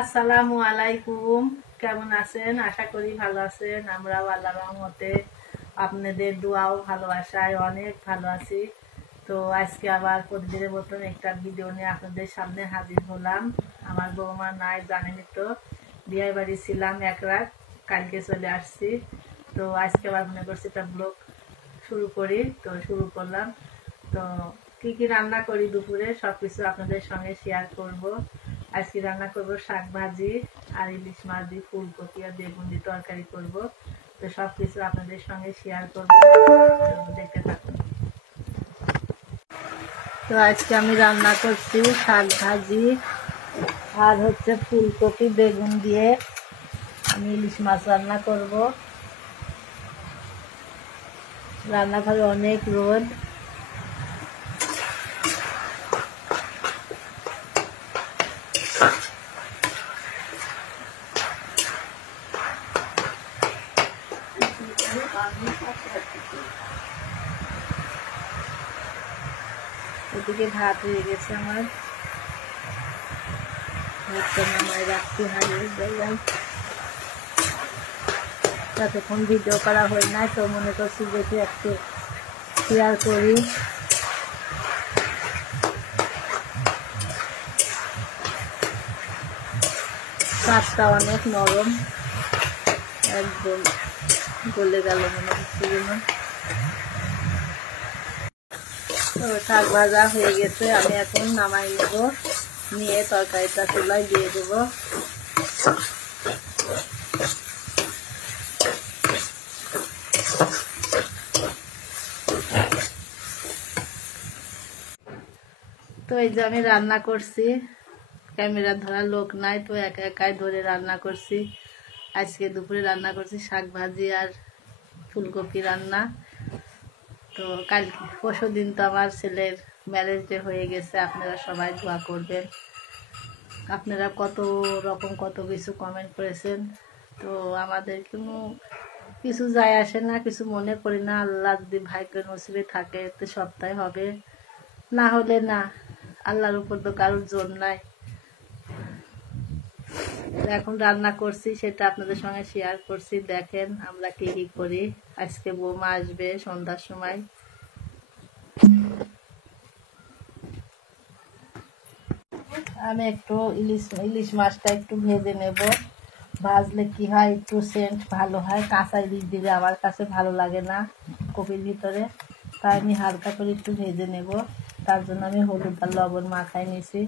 আসসালামু আলাইকুম। কেমন আছেন? আশা করি ভালো আছেন। আমরাও আল্লাহর রহমতে আপনাদের দোয়াও ভালোবাসায় অনেক ভালো আছি। তো আজকে আবার প্রতিদিনের মতন একটা ভিডিও নিয়ে আপনাদের সামনে হাজির হলাম। আমার বৌমা নাই, জানেনই তো, বিয়ে বাড়ি ছিলাম এক রাত, কালকে চলে আসছি। তো আজকে আবার মনে করছি একটা ব্লগ শুরু করি, তো শুরু করলাম। তো কি কি রান্না করি দুপুরে সব কিছু আপনাদের সঙ্গে শেয়ার করব। আজকে রান্না করব শাক ভাজি আর ইলিশ মাছ দিয়ে ফুলকপি আর বেগুন দিয়ে তরকারি করব। তো সব কিছু আপনাদের সঙ্গে শেয়ার করব, তো দেখতে থাকুন। তো আজকে আমি রান্না করছি শাক ভাজি আর হচ্ছে ফুলকপি বেগুন দিয়ে আমি ইলিশ মাছ রান্না করব। রান্নাঘরে অনেক রোদ। এদিকে ভাত হয়ে গেছে আমার, ভাতটা নামায় রাখতে হারিয়ে যাই। ততক্ষণ ভিডিও করা হয় না, তো মনে করছি দেখি একটু শেয়ার করি। শাকটা অনেক নরম, একদম গলে গেল মনে হচ্ছে যেন। তো শাক ভাজা হয়ে গেছে, আমি এখন নামাই নেব, নিয়ে তরকারিটা চুলায় দিয়ে দেব। তো এই যে আমি রান্না করছি, ক্যামেরা ধরার লোক নাই, তো একা একাই ধরে রান্না করছি। আজকে দুপুরে রান্না করছি শাক ভাজি আর ফুলকপি রান্না। তো কাল পরশু দিন তো আমার ছেলের ম্যারেজ ডে হয়ে গেছে, আপনারা সবাই দোয়া করবেন। আপনারা কত রকম কত কিছু কমেন্ট করেছেন, তো আমাদের কিছু যায় আসে না, কিছু মনে করি না। আল্লাহ যদি ভাগ্য নসিবে থাকে তো সবটাই হবে, না হলে না। আল্লাহর উপর তো কারোর জোর নাই। এখন রান্না করছি, সেটা আপনাদের সঙ্গে শেয়ার করছি। দেখেন আমরা কি কি করি। আজকে বৌমা আসবে সন্ধ্যার সময়। আমি একটু ইলিশ মাছটা একটু ভেজে নেব। ভাজলে কি হয়, একটু সেন্ট ভালো হয়। কাঁচা ইলিশ দিলে আমার কাছে ভালো লাগে না কপির ভিতরে, তাই আমি হালকা করে একটু ভেজে নেব। তার জন্য আমি হলুদ আর লবণ মাখায় নিয়েছি।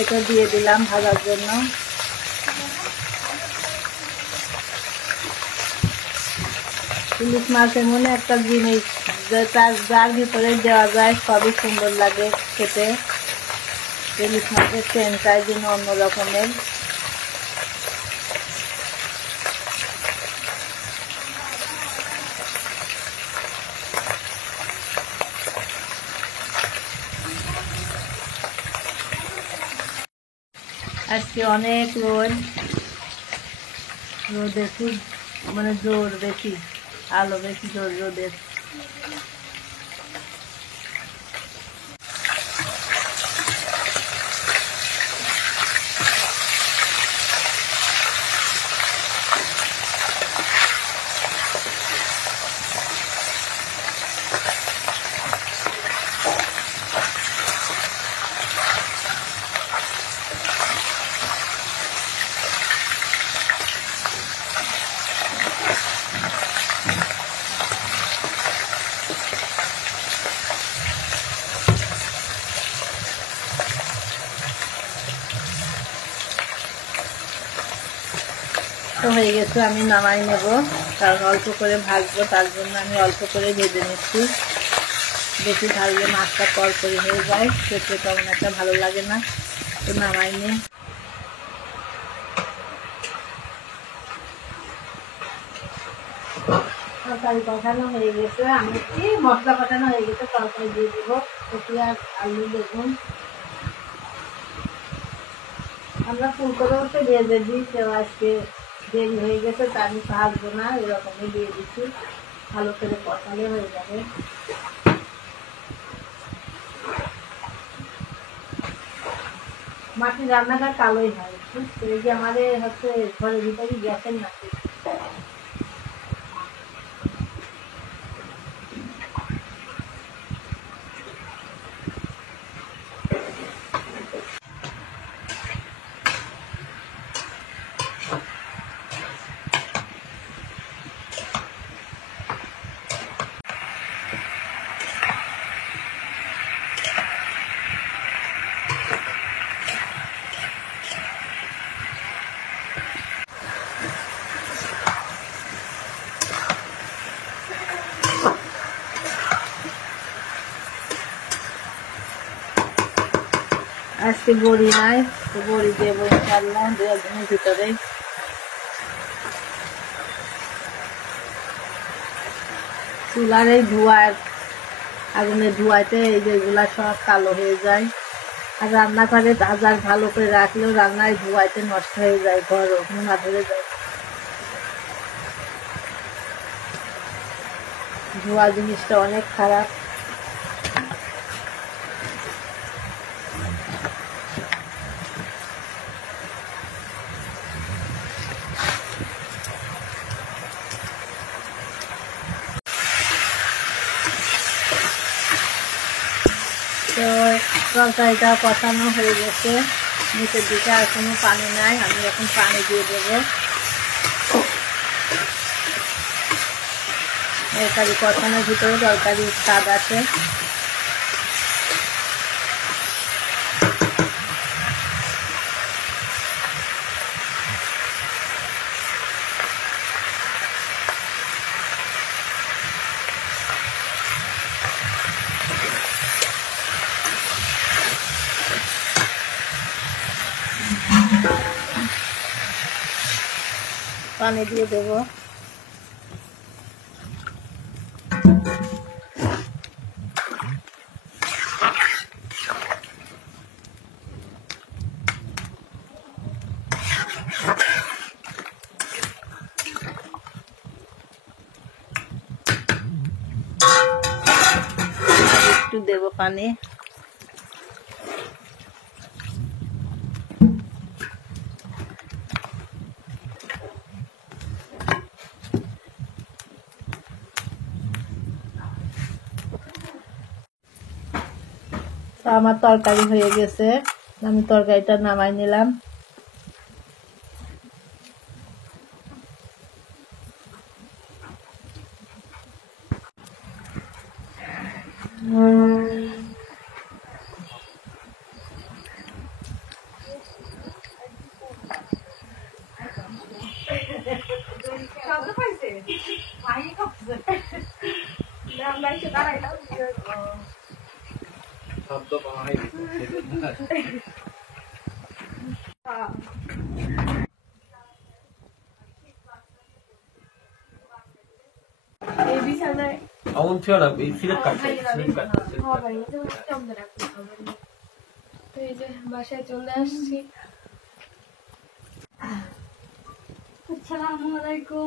এটা দিয়ে দিলাম ভাজার জন্য। ইলিশ মাছ এমন একটা জিনিস যে যার ভিতরে দেওয়া যায় সবই সুন্দর লাগে খেতে। ইলিশ মাছের সেন্টটাই যেন অন্য রকমের। আজকে অনেক রোদের খুব মানে জোর বেশি, আলো বেশি, জোর রোদের। তো হয়ে গেছে, আমি নামাই নেব, কারণ অল্প করে ভাজবো, তার জন্য আমি অল্প করে ভেজে নিচ্ছি। বেশি ভাজলে মাছটা কড়কড়ি হয়ে যায়, খেতে তেমন একটা ভালো লাগে না, তো নামাই নিই। তরকারি কষানো হয়ে গেছে, আমি কি মশলা কষানো হয়ে গেছে, তরকারি দিয়ে দেবো পেঁয়াজ আলু বেগুন। আমরা ফুলকপিও তো ভেজে দিই, কেউ আজকে দেরি হয়ে গেছে তা আমি ভাজবো না, এরকমই দিয়ে দিচ্ছি, ভালো করে কষালে হয়ে যাবে। মাটির রান্নাটা কালোই হয়, এই যে আমাদের হচ্ছে ঘরের ভিতরে গ্যাসের মাটি। আজকে বড়ি নাই, তো বড়ি দেবো ইনশাল্লাহ 2 দিনের ভিতরে। চুলার এই ধোঁয়ার আগুনের ধোঁয়াতে এই যেগুলা সব কালো হয়ে যায়, আর রান্নাঘরে বাজার ভালো করে রাখলেও রান্নায় ধোঁয়াতে নষ্ট হয়ে যায়, ঘর নোনা ধরে যায়। ধোঁয়া জিনিসটা অনেক খারাপ। তো তরকারিটা কষানো হয়ে গেছে, নিচের দিকে আর কোনো পানি নাই, আমি এখন পানি দিয়ে দেবো। তরকারি কষানোর ভিতরে তরকারির স্বাদ আছে। পানি দিয়ে দেবো। একটু দেবো পানি। আমার তরকারি হয়ে গেছে, আমি তরকারিটা নামাই নিলাম। বাসায় চলে আসছি।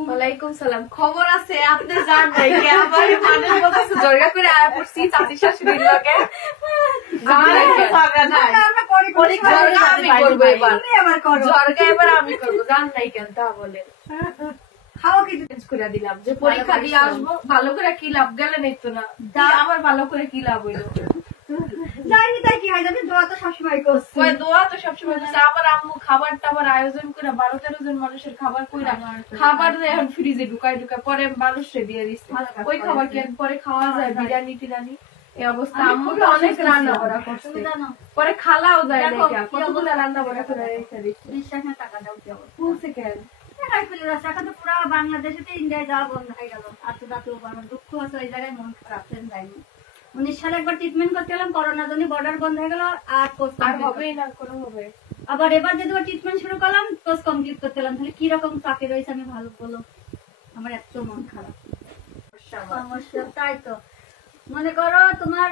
ওয়ালাইকুম সালাম। খবর আছে আপনি জান নাই কে আমার মানুষ বলতেছে জর্গা করে আয়া পড়ছি চাচি শাশুড়ির লগে। জর্গা এবার আমি করবো, জান নাই কেন তা বলে খাওয়া কি চেঞ্জ করে দিলাম যে পরীক্ষা দিয়ে আসবো, ভালো করে কি লাভ গেলে নিত না, আবার ভালো করে কি লাভ হইলো জানি তাই কি হয় জানি, দোয়া তো সবসময় করছে, দোয়া তো সবসময় করছে। আবার আম্মু খাবার টাবার আয়োজন করে 12-13 জন মানুষের খাবার কইরা খাবার এখন ফ্রিজে ঢুকাই পরে মানুষে দিয়ে দিচ্ছে। ওই খাবার কি পরে খাওয়া যায়? বিরিয়ানি টিরানি এই অবস্থা। আম্মু তো অনেক রান্না করা করছে, পরে খালাও যায় না, কতগুলো রান্না করা করে রেখে দিচ্ছে। টাকা দাও কি হবে বলছে কেন এখন তো পুরো বাংলাদেশে ইন্ডিয়ায় যাওয়া বন্ধ হয়ে গেল। আর তো আমার দুঃখ আছে, ওই জায়গায় মন খারাপ যায়নি। 19 সালে একবার ট্রিটমেন্ট করতে গেলাম, করোনার জন্য বর্ডার বন্ধ হয়ে গেল, আর হবেই না কোনো হবে। আবার এবার যদি ট্রিটমেন্ট শুরু করলাম, কোর্স কমপ্লিট করতে গেলাম, তাহলে কি রকম চাকরি রয়েছে আমি ভালো বলো। আমার এত মন খারাপ সমস্যা। তাই তো মনে করো তোমার